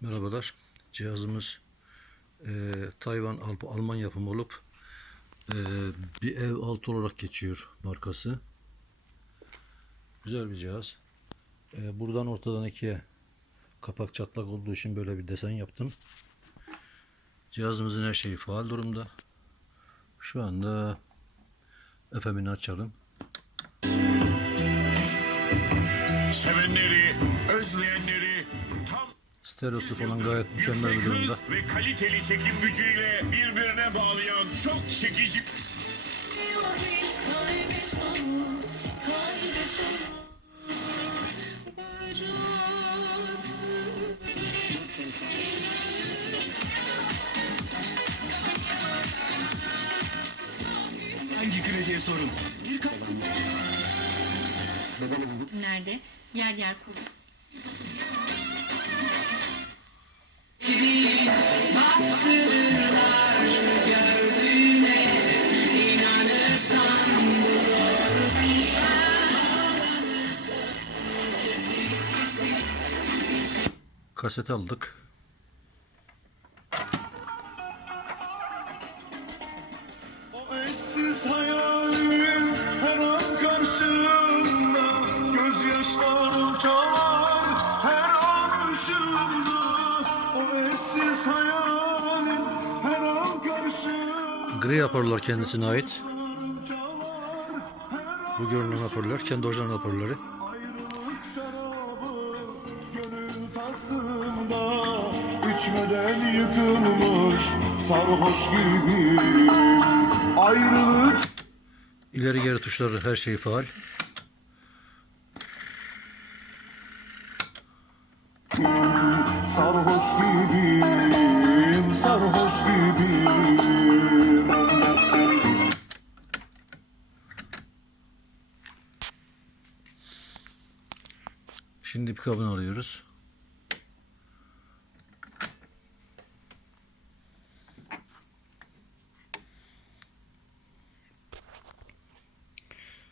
Merhabalar. Cihazımız e, Tayvan Alp Alman yapımı olup e, bir ev altı olarak geçiyor markası. Güzel bir cihaz. E, buradan ortadan ikiye kapak çatlak olduğu için böyle bir desen yaptım. Cihazımızın her şeyi faal durumda. Şu anda FM'ini açalım. Sevenleri, özleyenleri tam Stereosu falan gayet mükemmel bir yüksek durumda. hız ve kaliteli çekim gücüyle birbirine bağlayan çok çekici. Hangi krediye sorun? Bir Nerede? Yer yer Kaset aldık. O eşsiz hayalin her an karşımda Gözyaşlar uçar Gri hoparlör kendisine ait. Bu görünen hoparlör kendi orijinal tasımda İçmeden yıkılmış sarhoş gibiyim Ayrılık. İleri geri tuşları her şey faal. Sarhoş gibiyim, sarhoş gibiyim Şimdi pikabını alıyoruz.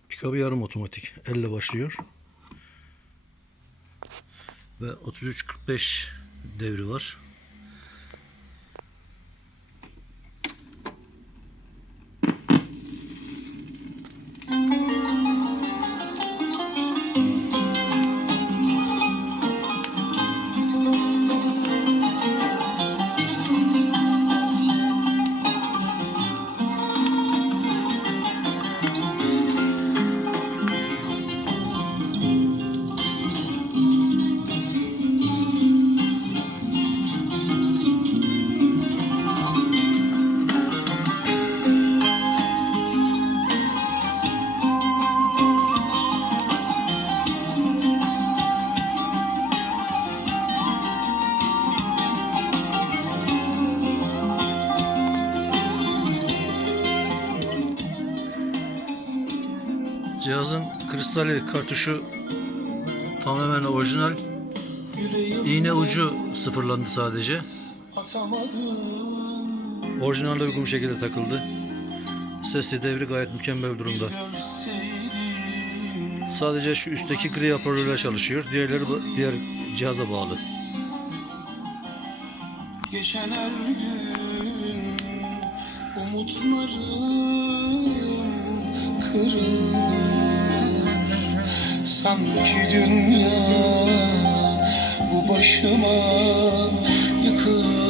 Pikabı yarım otomatik. Elle başlıyor. Ve 33-45 devri var. Cihazın kristali kartuşu tamamen orijinal. İğne ucu sıfırlandı sadece. Orijinalde uygun bir şekilde takıldı. Sesi devri gayet mükemmel durumda. Sadece şu üstteki gri hoparlörler çalışıyor. Diğerleri diğer cihaza bağlı. Geçen her gün umutlarım kırıldı Sanki dünya bu başıma yıkılır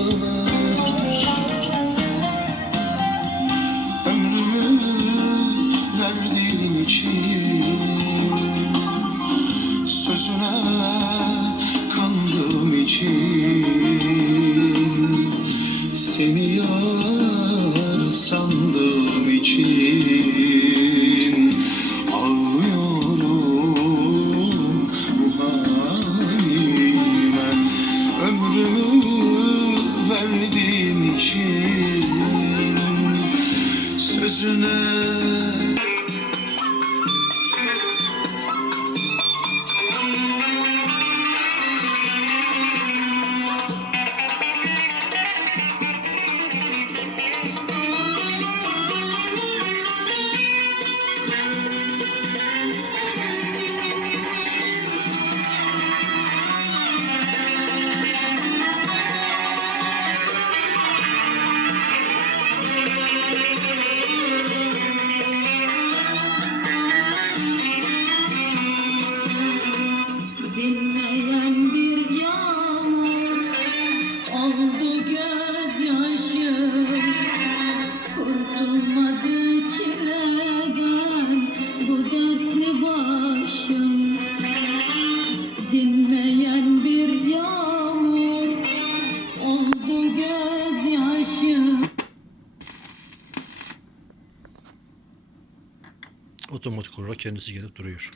otomatik olarak kendisi gelip duruyor.